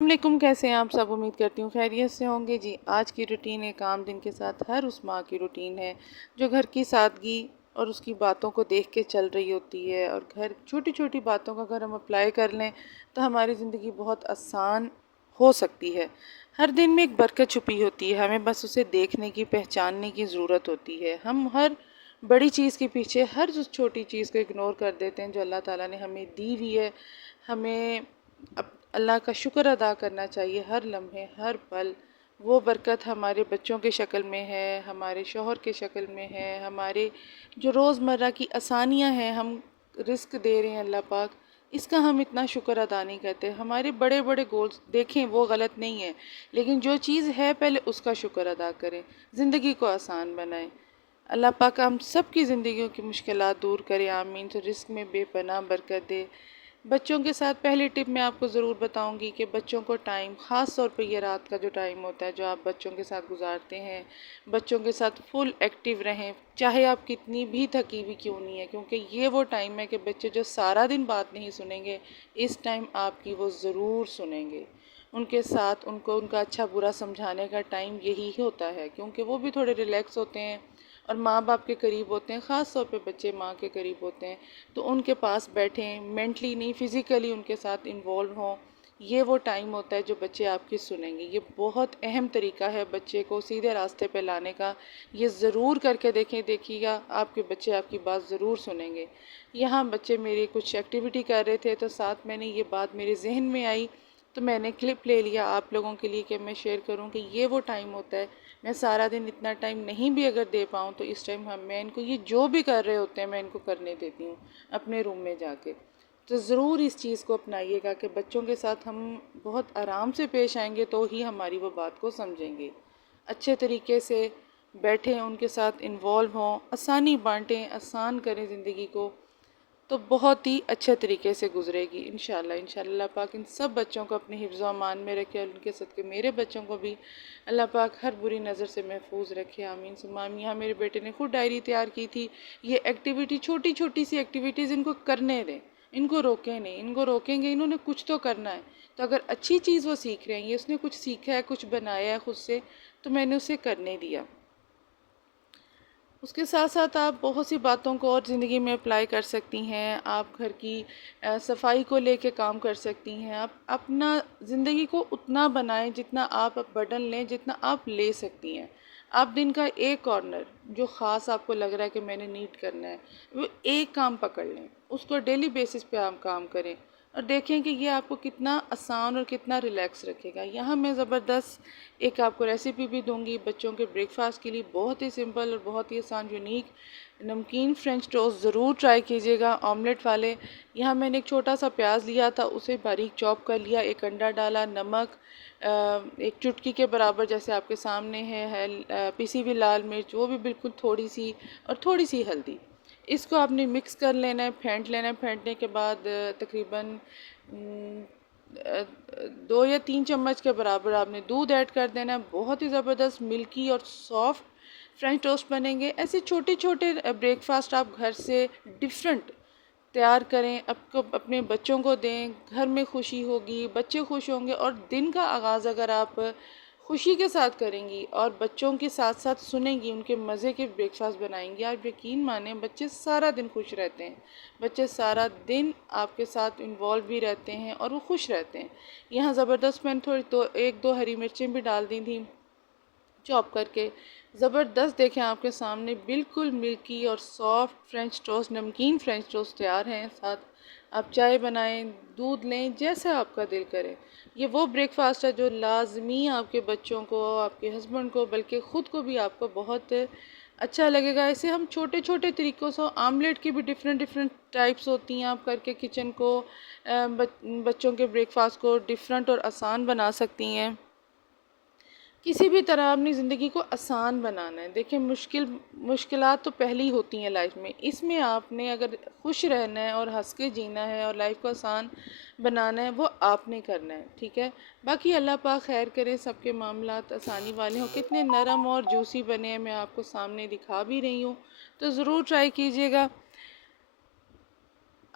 वालेकुम, कैसे हैं आप सब। उम्मीद करती हूँ खैरियत से होंगे जी। आज की रूटीन एक आम दिन के साथ हर उस माँ की रूटीन है जो घर की सादगी और उसकी बातों को देख के चल रही होती है। और घर छोटी छोटी बातों का अगर हम अप्लाई कर लें तो हमारी ज़िंदगी बहुत आसान हो सकती है। हर दिन में एक बरकत छुपी होती है, हमें बस उसे देखने की पहचानने की ज़रूरत होती है। हम हर बड़ी चीज़ के पीछे हर उस छोटी चीज़ को इग्नोर कर देते हैं जो अल्लाह ताला ने हमें दी हुई है। हमें अल्लाह का शुक्र अदा करना चाहिए हर लम्हे हर पल। वो बरकत हमारे बच्चों के शक्ल में है, हमारे शौहर के शक्ल में है, हमारे जो रोज़मर्रा की आसानियाँ हैं, हम रिस्क दे रहे हैं अल्लाह पाक, इसका हम इतना शुक्र अदा नहीं करते। हमारे बड़े बड़े गोल्स देखें, वो गलत नहीं है, लेकिन जो चीज़ है पहले उसका शुक्र अदा करें, ज़िंदगी को आसान बनाएं। अल्लाह पाक हम सब की ज़िंदगियों की मुश्किलात दूर करे, आमीन। तो रिस्क में बेपनाह बरकत दे। बच्चों के साथ पहली टिप मैं आपको ज़रूर बताऊंगी कि बच्चों को टाइम, ख़ास तौर पे ये रात का जो टाइम होता है जो आप बच्चों के साथ गुजारते हैं, बच्चों के साथ फुल एक्टिव रहें, चाहे आप कितनी भी थकी हुई क्यों नहीं है, क्योंकि ये वो टाइम है कि बच्चे जो सारा दिन बात नहीं सुनेंगे, इस टाइम आपकी वो ज़रूर सुनेंगे। उनके साथ उनको उनका अच्छा बुरा समझाने का टाइम यही होता है, क्योंकि वो भी थोड़े रिलैक्स होते हैं और माँ बाप के करीब होते हैं। ख़ास तौर पे बच्चे माँ के करीब होते हैं, तो उनके पास बैठें, मेंटली नहीं फिज़िकली उनके साथ इन्वॉल्व हों। ये वो टाइम होता है जो बच्चे आपकी सुनेंगे। ये बहुत अहम तरीका है बच्चे को सीधे रास्ते पे लाने का। ये ज़रूर करके देखिएगा, आपके बच्चे आपकी बात ज़रूर सुनेंगे। यहाँ बच्चे मेरी कुछ एक्टिविटी कर रहे थे, तो साथ मैंने ये बात मेरे जहन में आई, तो मैंने क्लिप ले लिया आप लोगों के लिए कि मैं शेयर करूं कि ये वो टाइम होता है। मैं सारा दिन इतना टाइम नहीं भी अगर दे पाऊँ तो इस टाइम मैं इनको ये जो भी कर रहे होते हैं मैं इनको करने देती हूँ अपने रूम में जाके। तो ज़रूर इस चीज़ को अपनाइएगा कि बच्चों के साथ हम बहुत आराम से पेश आएंगे तो ही हमारी वो बात को समझेंगे। अच्छे तरीके से बैठें, उनके साथ इन्वॉल्व हों, आसानी बांटें, आसान करें ज़िंदगी को, तो बहुत ही अच्छे तरीके से गुजरेगी इंशाल्लाह। इंशाल्लाह पाक इन सब बच्चों को अपने हिफ्ज़ व अमान में रखे और उनके सदक़े मेरे बच्चों को भी अल्लाह पाक हर बुरी नज़र से महफूज रखे, आमीन सुम्मा आमीन। यहाँ मेरे बेटे ने खुद डायरी तैयार की थी। ये एक्टिविटी, छोटी छोटी सी एक्टिविटीज़ इनको करने दें, इनको रोकें नहीं। इनको रोकेंगे, इन्होंने कुछ तो करना है। तो अगर अच्छी चीज़ वो सीख रहे हैं, ये उसने कुछ सीखा है, कुछ बनाया है खुद से, तो मैंने उसे करने दिया। उसके साथ साथ आप बहुत सी बातों को और ज़िंदगी में अप्लाई कर सकती हैं। आप घर की सफाई को लेके काम कर सकती हैं। आप अपना ज़िंदगी को उतना बनाएं जितना आप बर्डन लें, जितना आप ले सकती हैं। आप दिन का एक कॉर्नर जो ख़ास आपको लग रहा है कि मैंने नीट करना है, वो एक काम पकड़ लें, उसको डेली बेसिस पे आप काम करें और देखें कि ये आपको कितना आसान और कितना रिलैक्स रखेगा। यहाँ मैं ज़बरदस्त एक आपको रेसिपी भी दूंगी बच्चों के ब्रेकफास्ट के लिए, बहुत ही सिंपल और बहुत ही आसान, यूनिक नमकीन फ्रेंच टोस्ट ज़रूर ट्राई कीजिएगा, ऑमलेट वाले। यहाँ मैंने एक छोटा सा प्याज लिया था, उसे बारीक चॉप कर लिया, एक अंडा डाला, नमक एक चुटकी के बराबर जैसे आपके सामने है पिसी हुई लाल मिर्च, वो भी बिल्कुल थोड़ी सी, और थोड़ी सी हल्दी। इसको आपने मिक्स कर लेना है, फेंट लेना है। फेंटने के बाद तकरीबन 2 या 3 चम्मच के बराबर आपने दूध ऐड कर देना है। बहुत ही ज़बरदस्त मिल्की और सॉफ्ट फ्रेंच टोस्ट बनेंगे। ऐसे छोटे छोटे ब्रेकफास्ट आप घर से डिफरेंट तैयार करें, आपको अपने बच्चों को दें, घर में खुशी होगी, बच्चे खुश होंगे। और दिन का आगाज़ अगर आप खुशी के साथ करेंगी और बच्चों के साथ साथ सुनेंगी, उनके मज़े के ब्रेकफास्ट बनाएंगी, आप यकीन माने बच्चे सारा दिन खुश रहते हैं। बच्चे सारा दिन आपके साथ इन्वॉल्व भी रहते हैं और वो खुश रहते हैं। यहाँ ज़बरदस्त मैंने थोड़ी तो 1-2 हरी मिर्चें भी डाल दी थी चॉप करके। ज़बरदस्त देखें आपके सामने बिल्कुल मिल्की और सॉफ्ट फ्रेंच टोस्ट, नमकीन फ्रेंच टोस्ट तैयार हैं। साथ आप चाय बनाएं, दूध लें, जैसे आपका दिल करे। ये वो ब्रेकफास्ट है जो लाजमी आपके बच्चों को, आपके हस्बैंड को, बल्कि ख़ुद को भी आपको बहुत अच्छा लगेगा। ऐसे हम छोटे छोटे तरीक़ों से, आमलेट की भी डिफरेंट डिफरेंट टाइप्स होती हैं, आप करके किचन को बच्चों के ब्रेकफास्ट को डिफरेंट और आसान बना सकती हैं। किसी भी तरह अपनी ज़िंदगी को आसान बनाना है। देखिए, मुश्किलात तो पहले ही होती हैं लाइफ में, इसमें आपने अगर खुश रहना है और हंस के जीना है और लाइफ को आसान बनाना है, वो आपने करना है, ठीक है। बाकी अल्लाह पाक खैर करे, सबके मामलात आसानी वाले हों। कितने नरम और जूसी बने हैं, मैं आपको सामने दिखा भी रही हूँ, तो ज़रूर ट्राई कीजिएगा।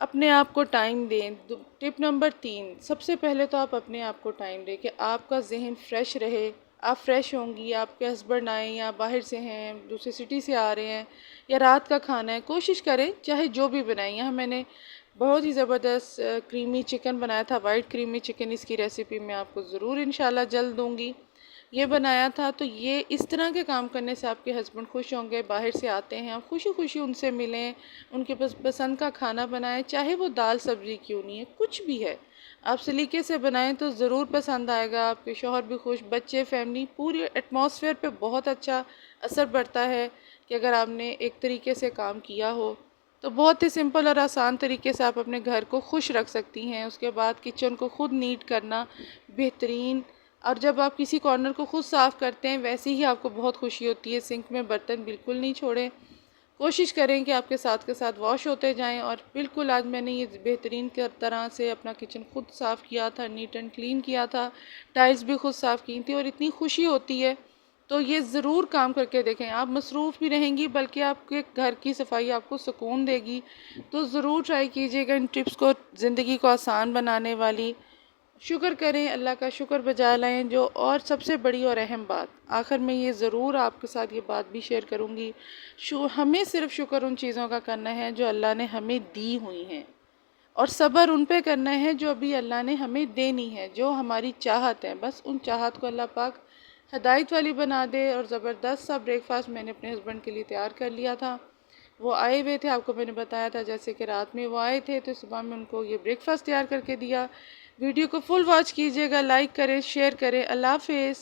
अपने आप को टाइम दें। टिप नंबर 3, सबसे पहले तो आप अपने आप को टाइम दें कि आपका जहन फ्रेश रहे। आप फ्रेश होंगी, आपके हस्बैंड आए या बाहर से हैं, दूसरी सिटी से आ रहे हैं, या रात का खाना है, कोशिश करें चाहे जो भी बनाएं। यहाँ मैंने बहुत ही ज़बरदस्त क्रीमी चिकन बनाया था, वाइट क्रीमी चिकन। इसकी रेसिपी मैं आपको ज़रूर इंशाल्लाह जल्द दूंगी। ये बनाया था। तो ये इस तरह के काम करने से आपके हस्बैंड खुश होंगे। बाहर से आते हैं, आप खुशी खुशी उनसे मिलें, उनके पास पसंद का खाना बनाएं, चाहे वो दाल सब्ज़ी क्यों नहीं है, कुछ भी है, आप सलीके से बनाएं तो ज़रूर पसंद आएगा। आपके शौहर भी खुश, बच्चे, फैमिली, पूरी एटमॉस्फेयर पे बहुत अच्छा असर पड़ता है कि अगर आपने एक तरीके से काम किया हो। तो बहुत ही सिंपल और आसान तरीके से आप अपने घर को खुश रख सकती हैं। उसके बाद किचन को खुद नीट करना बेहतरीन। और जब आप किसी कॉर्नर को खुद साफ़ करते हैं, वैसे ही आपको बहुत खुशी होती है। सिंक में बर्तन बिल्कुल नहीं छोड़ें, कोशिश करें कि आपके साथ के साथ वॉश होते जाएं। और बिल्कुल आज मैंने ये बेहतरीन तरह से अपना किचन खुद साफ़ किया था, नीट एंड क्लीन किया था, टाइल्स भी खुद साफ़ की थी, और इतनी खुशी होती है। तो ये ज़रूर काम करके देखें। आप मसरूफ़ भी रहेंगी, बल्कि आपके घर की सफाई आपको सुकून देगी। तो ज़रूर ट्राई कीजिएगा इन टिप्स को, ज़िंदगी को आसान बनाने वाली। शुक्र करें, अल्लाह का शुक्र बजा लाएं। जो और सबसे बड़ी और अहम बात, आखिर में ये ज़रूर आपके साथ ये बात भी शेयर करूँगी, हमें सिर्फ़ शुक्र उन चीज़ों का करना है जो अल्लाह ने हमें दी हुई हैं, और सब्र उन पे करना है जो अभी अल्लाह ने हमें देनी है, जो हमारी चाहत है। बस उन चाहत को अल्लाह पाक हदायत वाली बना दे। और ज़बरदस्त सा ब्रेकफास्ट मैंने अपने हस्बैंड के लिए तैयार कर लिया था। वो आए हुए थे, आपको मैंने बताया था जैसे कि रात में वो आए थे, तो सुबह में उनको ये ब्रेकफास्ट तैयार करके दिया। वीडियो को फुल वॉच कीजिएगा, लाइक करें, शेयर करें। अल्लाह हाफिज़।